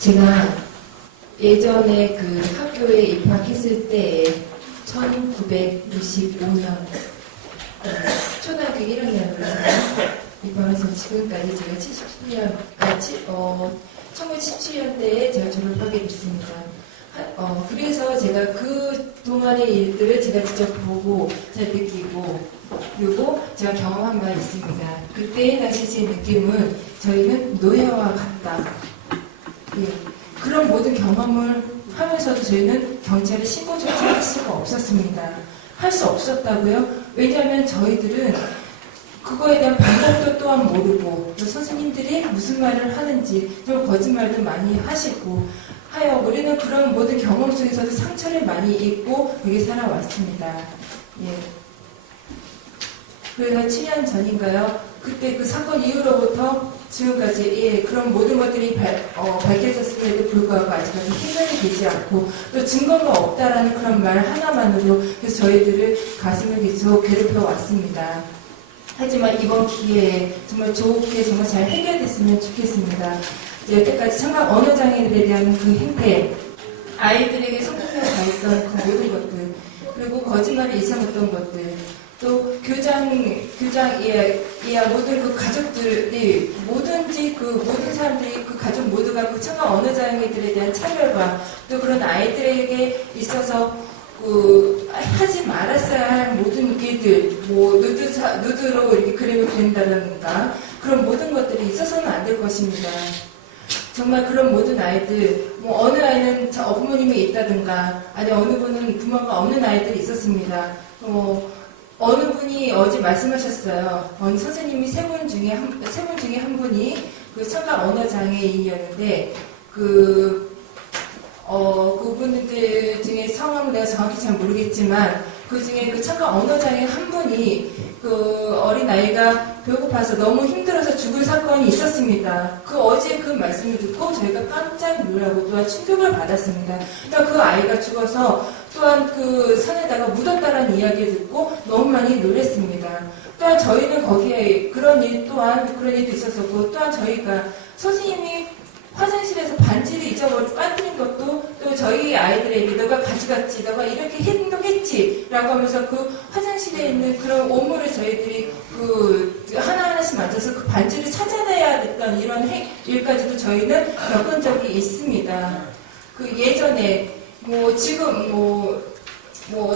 제가 예전에 그 학교에 입학했을 때에 1965년 초등학교 1학년이었어요. 입학해서 지금까지 제가 1977년대에 제가 졸업하게 됐습니다. 그래서 제가 그 동안의 일들을 제가 직접 보고 잘 느끼고 그리고 제가 경험한 바 있습니다. 그때 당시 제 느낌은 저희는 노예와 같다. 예, 그런 모든 경험을 하면서도 저희는 경찰에 신고조차 할 수가 없었습니다. 할 수 없었다고요? 왜냐하면 저희들은 그거에 대한 방법도 또한 모르고 또 선생님들이 무슨 말을 하는지 또 거짓말도 많이 하시고 하여 우리는 그런 모든 경험 속에서도 상처를 많이 입고 여기 살아왔습니다. 예. 그래서 7년 전인가요? 그때 그 사건 이후로부터 지금까지 예, 그런 모든 것들이 밝혀졌음에도 불구하고 아직까지 해결이 되지 않고 또 증거가 없다라는 그런 말 하나만으로 그래서 저희들을 가슴을 계속 괴롭혀 왔습니다. 하지만 이번 기회에 정말 좋게 정말 잘 해결됐으면 좋겠습니다. 여태까지 청각 언어장애인들에 대한 그 행태, 아이들에게 성폭력을 가했던 그 모든 것들, 그리고 거짓말을 일삼았던 것들, 또 교장 이하 모든 그 가족들이 뭐든지 그 모든 사람들이 그 가족 모두가 그 청각 언어장애인들에 대한 차별과 또 그런 아이들에게 있어서 그 하지 말았어야 할 모든 일들, 뭐 누드로 이렇게 그림을 그린다든가 그런 모든 것들이 있어서는 안 될 것입니다. 정말 그런 모든 아이들, 뭐 어느 아이는 부모님이 있다든가, 아니 어느 분은 부모가 없는 아이들이 있었습니다. 어느 분이 어제 말씀하셨어요. 어느 선생님이 세 분 중에 한 분이 그 청각 언어 장애인이었는데 그분들 중에 성함은 내가 정확히 잘 모르겠지만 그 중에 그 청각 언어 장애인 한 분이 그 어린 아이가 배고파서 너무 힘들어서 죽은 사건이 있었습니다. 어제 그 말씀을 듣고 저희가 깜짝 놀라고 또한 충격을 받았습니다. 그 아이가 죽어서 또한 그 산에다가 묻었다라는 이야기를 듣고 너무 많이 놀랐습니다. 또한 저희는 거기에 그런 일도 있었었고 또한 저희가 선생님이 화장실에서 반지를 잊어버리고 빠뜨린 것도 또 저희 아이들에게 너가 가져갔지, 너가 이렇게 행동했지 라고 하면서 그 화장실에 있는 그런 오물을 저희들이 하나하나씩 만져서 그 반지를 찾아내야 됐던 이런 일까지도 저희는 겪은 적이 있습니다. 예전에 지금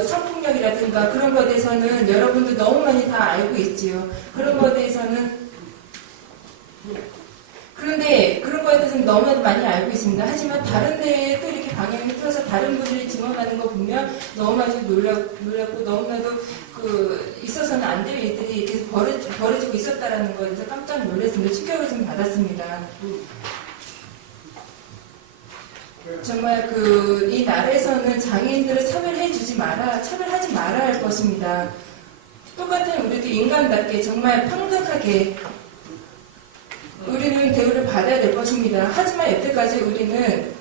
성폭력이라든가 그런 것에 대해서는 여러분들 너무 많이 다 알고 있지요. 그런 것에 대해서는 그런데 그런 거에 대해서는 너무나도 많이 알고 있습니다. 하지만 다른 데에 또 이렇게 방향을 틀어서 다른 분들이 증언하는 거 보면 너무나도 놀랐고 너무나도 있어서는 안 될 일들이 이렇게 벌어지고 있었다라는 거에 대해서 깜짝 놀랐습니다. 충격을 좀 받았습니다. 정말 이 나라에서는 장애인들을 차별하지 말아야 할 것입니다. 똑같은 우리도 인간답게 정말 평등하게 우리는 대우를 받아야 될 것입니다. 하지만 여태까지 우리는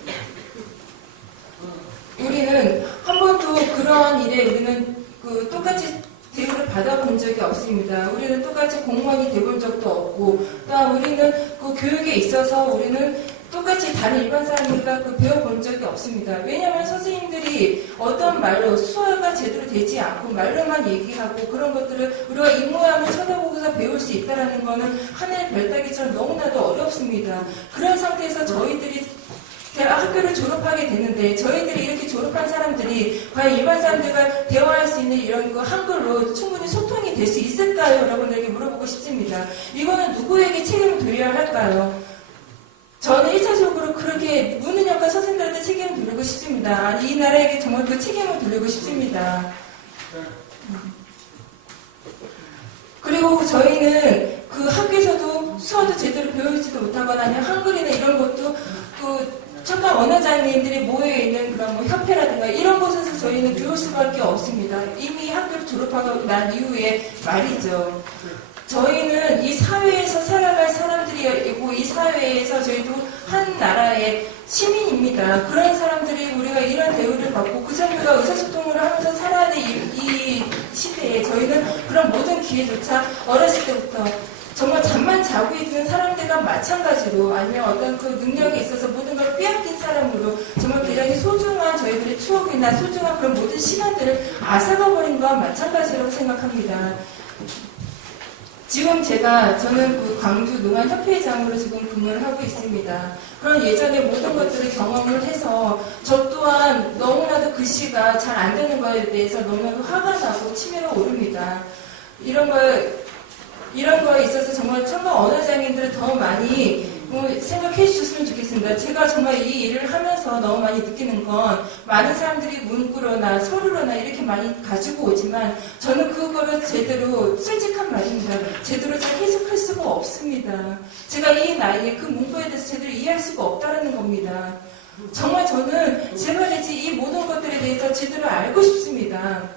한 번도 그러한 일에 우리는 똑같이 대우를 받아본 적이 없습니다. 우리는 똑같이 공무원이 돼본 적도 없고, 또한 우리는 교육에 있어서 우리는 똑같이 다른 일반 사람들과 배워본 적이 없습니다. 왜냐하면 선생님들이 어떤 말로 수화가 제대로 되지 않고 말로만 얘기하고 그런 것들을 우리가 입모양을 쳐다보고서 배울 수 있다는 것은 하늘의 별따기처럼 너무나도 어렵습니다. 그런 상태에서 저희들이 학교를 졸업하게 되는데 저희들이 이렇게 졸업한 사람들이 과연 일반 사람들과 대화할 수 있는 이런 한글로 충분히 소통이 될 수 있을까요? 여러분들에게 물어보고 싶습니다. 이거는 누구에게 책임을 돌려야 할까요? 저는 1차적으로 그렇게 문은혁과 선생님들한테 책임을 돌리고 싶습니다. 이 나라에게 정말 그 책임을 돌리고 싶습니다. 그리고 저희는 학교에서도 수어도 제대로 배우지도 못하거나 아니면 한글이나 이런 것도 청각 언어장애인들이 모여있는 그런 협회라든가 이런 곳에서 저희는 배울 수밖에 없습니다. 이미 학교를 졸업하고 난 이후에 말이죠. 저희는 이 사회에서 살아갈 사람들이고 이 사회에서 저희도 한 나라의 시민입니다. 그런 사람들이 우리가 이런 대우를 받고 그 사람들과 의사소통을 하면서 살아야 될 이 시대에 저희는 그런 모든 기회조차 어렸을 때부터 정말 잠만 자고 있는 사람들과 마찬가지로 아니면 어떤 그 능력에 있어서 모든 걸 빼앗긴 사람으로 정말 굉장히 소중한 저희들의 추억이나 소중한 그런 모든 시간들을 앗아가버린 것과 마찬가지라고 생각합니다. 지금 저는 그 광주 농안협회장으로 지금 근무를 하고 있습니다. 그런 예전에 모든 것들을 경험을 해서 저 또한 너무나도 글씨가 잘 안 되는 거에 대해서 너무나도 화가 나고 치밀어 오릅니다. 이런 거에 있어서 정말 청각 언어장애인들을 더 많이 생각해 주셨으면 좋겠습니다. 제가 정말 이 일을 하면서 너무 많이 느끼는 건 많은 사람들이 문구로나 서류로나 이렇게 많이 가지고 오지만 저는 그거를 제대로 솔직한 말입니다. 제대로 잘 해석할 수가 없습니다. 제가 이 나이에 그 문구에 대해서 제대로 이해할 수가 없다는 겁니다. 정말 저는 제발이지 이 모든 것들에 대해서 제대로 알고 싶습니다.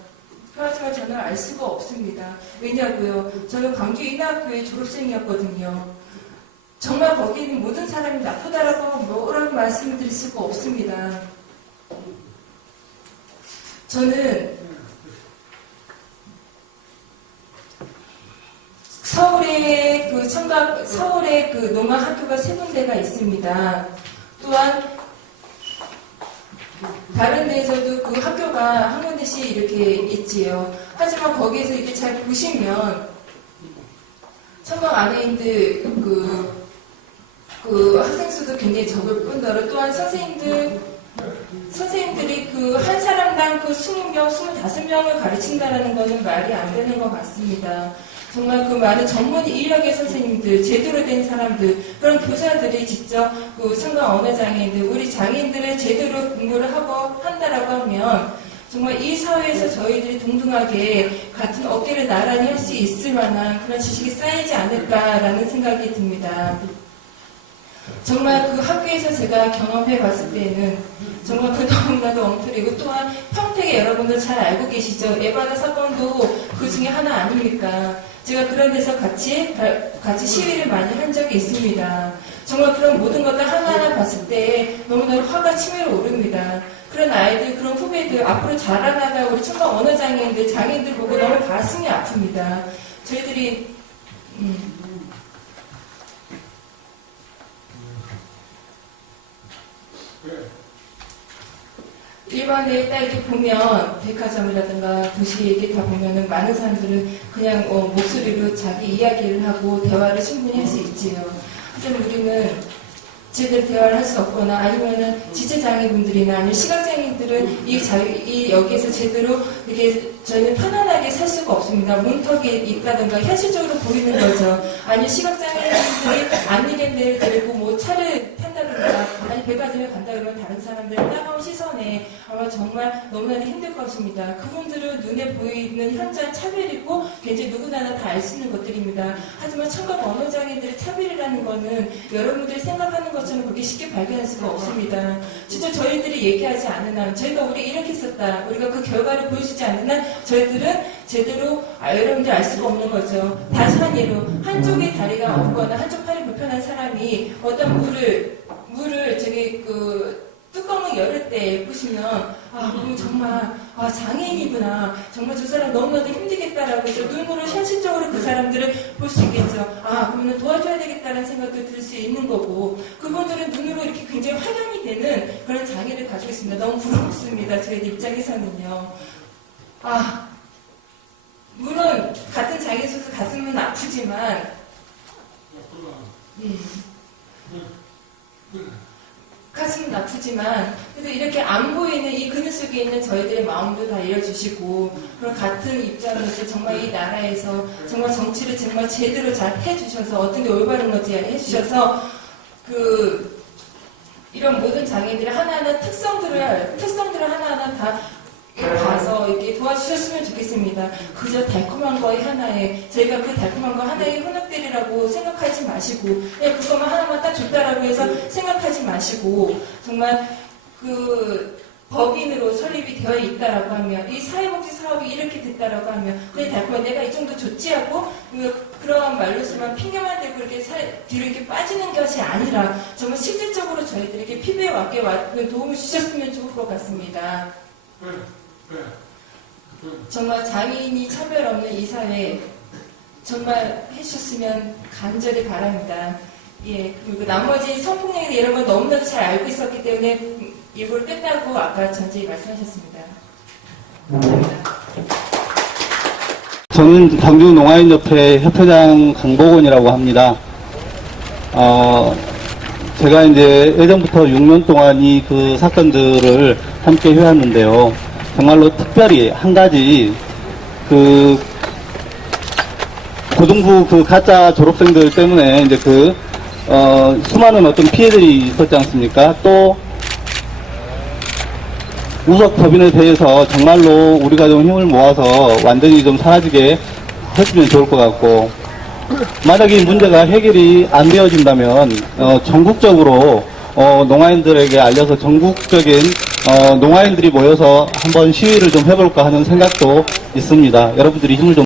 하지만 저는 알 수가 없습니다. 왜냐고요? 저는 광주인하학교의 졸업생이었거든요. 정말 거기 있는 모든 사람이 나쁘다라고 뭐라고 말씀드릴 수가 없습니다. 저는 서울에 그 농아학교가 3군데가 있습니다. 또한 다른 데에서도 그 학교가 한 군데씩 이렇게 있지요. 하지만 거기에서 이렇게 잘 보시면 청각 장애인들 그 학생 수도 굉장히 적을 뿐더러 또한 선생님들이 그 한 사람당 그 20명, 25명을 가르친다라는 것은 말이 안 되는 것 같습니다. 정말 그 많은 전문 인력의 선생님들, 제대로 된 사람들, 그런 교사들이 직접 그 청각 언어장애인들, 우리 장애인들을 제대로 공부를 하고 한다라고 하면 정말 이 사회에서 저희들이 동등하게 같은 어깨를 나란히 할 수 있을 만한 그런 지식이 쌓이지 않을까라는 생각이 듭니다. 정말 그 학교에서 제가 경험해 봤을 때는 정말 그 너무나도 엉터리고 또한 평택에 여러분들 잘 알고 계시죠? 에바다 사건도 그 중에 하나 아닙니까? 제가 그런 데서 같이 시위를 많이 한 적이 있습니다. 정말 그런 모든 것들 하나하나 봤을 때 너무나도 화가 치밀어 오릅니다. 그런 아이들, 그런 후배들, 앞으로 자라나갈 우리 청각 언어장애인들, 장애인들 보고 너무 가슴이 아픕니다. 저희들이, 일반에 딱 이렇게 보면 백화점이라든가 도시에 이렇게 다 보면은 많은 사람들은 그냥 목소리로 자기 이야기를 하고 대화를 충분히 할 수 있지요. 하지만 우리는 제대로 대화를 할 수 없거나 아니면은 지체장애분들이나 아니면 시각장애인들은 여기에서 제대로 이게 저희는 편안하게 살 수가 없습니다. 문턱이 있다든가 현실적으로 보이는 거죠. 아니면 시각장애인들이 안리겐데를 데리고 뭐 차를 탄다든가 아니 백화점에 간다 그러면 다른 사람들 따가운 시선에 아마 정말 너무나도 힘들 것입니다. 그분들은 눈에 보이는 현저한 차별이고 굉장히 누구나 다 알 수 있는 것들입니다. 하지만 청각 언어장애인들의 차별이라는 거는 여러분들이 생각하는 것처럼 그렇게 쉽게 발견할 수가 없습니다. 진짜 저희들이 얘기하지 않는 한 저희가 우리 이렇게 썼다. 우리가 그 결과를 보여주지 않는 한 저희들은 제대로 여러분들이 알 수가 없는 거죠. 다시 한 예로 한쪽에 다리가 없거나 한쪽 팔이 불편한 사람이 어떤 물을 저기 뚜껑을 열을 때 보시면 그럼 정말 장애인이구나. 정말 저 사람 너무나도 힘들겠다라고 해서 눈으로 현실적으로 그 사람들을 볼 수 있겠죠. 그러면 도와줘야 되겠다는 생각도 들 수 있는 거고 그분들은 눈으로 이렇게 굉장히 활용이 되는 그런 장애를 가지고 있습니다. 너무 부럽습니다. 저희 입장에서는요. 물론 같은 장애 있어서 가슴은 아프지만 가슴은 아프지만 그래도 이렇게 안 보이는 이 그늘 속에 있는 저희들의 마음도 다 이뤄주시고 그런 같은 입장에서 정말 이 나라에서 정말 정치를 정말 제대로 잘 해주셔서 어떤 게 올바른 건지 해주셔서 이런 모든 장애인들의 하나하나 특성들을 하나하나 다 봐서 이렇게 도와주셨으면 좋겠습니다. 그저 달콤한 거에 하나에 저희가 그 달콤한 거 하나에 혼합되리라고 생각하지 마시고 그냥 그것만 하나만 딱 줬다라고 해서 생각하지 마시고 정말 법인으로 설립이 되어 있다라고 하면 이 사회복지 사업이 이렇게 됐다라고 하면 그냥 달콤한 내가 이 정도 줬지 하고 그런 말로서만 핑계만 대고 이렇게 뒤로 이렇게 빠지는 것이 아니라 정말 실질적으로 저희들에게 피부에 맞게 도움을 주셨으면 좋을 것 같습니다. 정말 장애인이 차별 없는 이 사회 정말 해주셨으면 간절히 바랍니다. 예, 그리고 나머지 성폭력이나 이런 건 너무나도 잘 알고 있었기 때문에 일부러 뺐다고 아까 전체에 말씀하셨습니다. 감사합니다. 저는 광주농아인협회 협회장 강복원이라고 합니다. 제가 이제 예전부터 6년 동안 그 사건들을 함께 해왔는데요. 정말로 특별히 한 가지 고등부 가짜 졸업생들 때문에 이제 수많은 어떤 피해들이 있었지 않습니까? 또 우석 법인에 대해서 정말로 우리가 좀 힘을 모아서 완전히 좀 사라지게 했으면 좋을 것 같고, 만약에 이 문제가 해결이 안 되어진다면 전국적으로 농아인들에게 알려서 전국적인 농아인들이 모여서 한번 시위를 좀 해볼까 하는 생각도 있습니다. 여러분들이 힘을 좀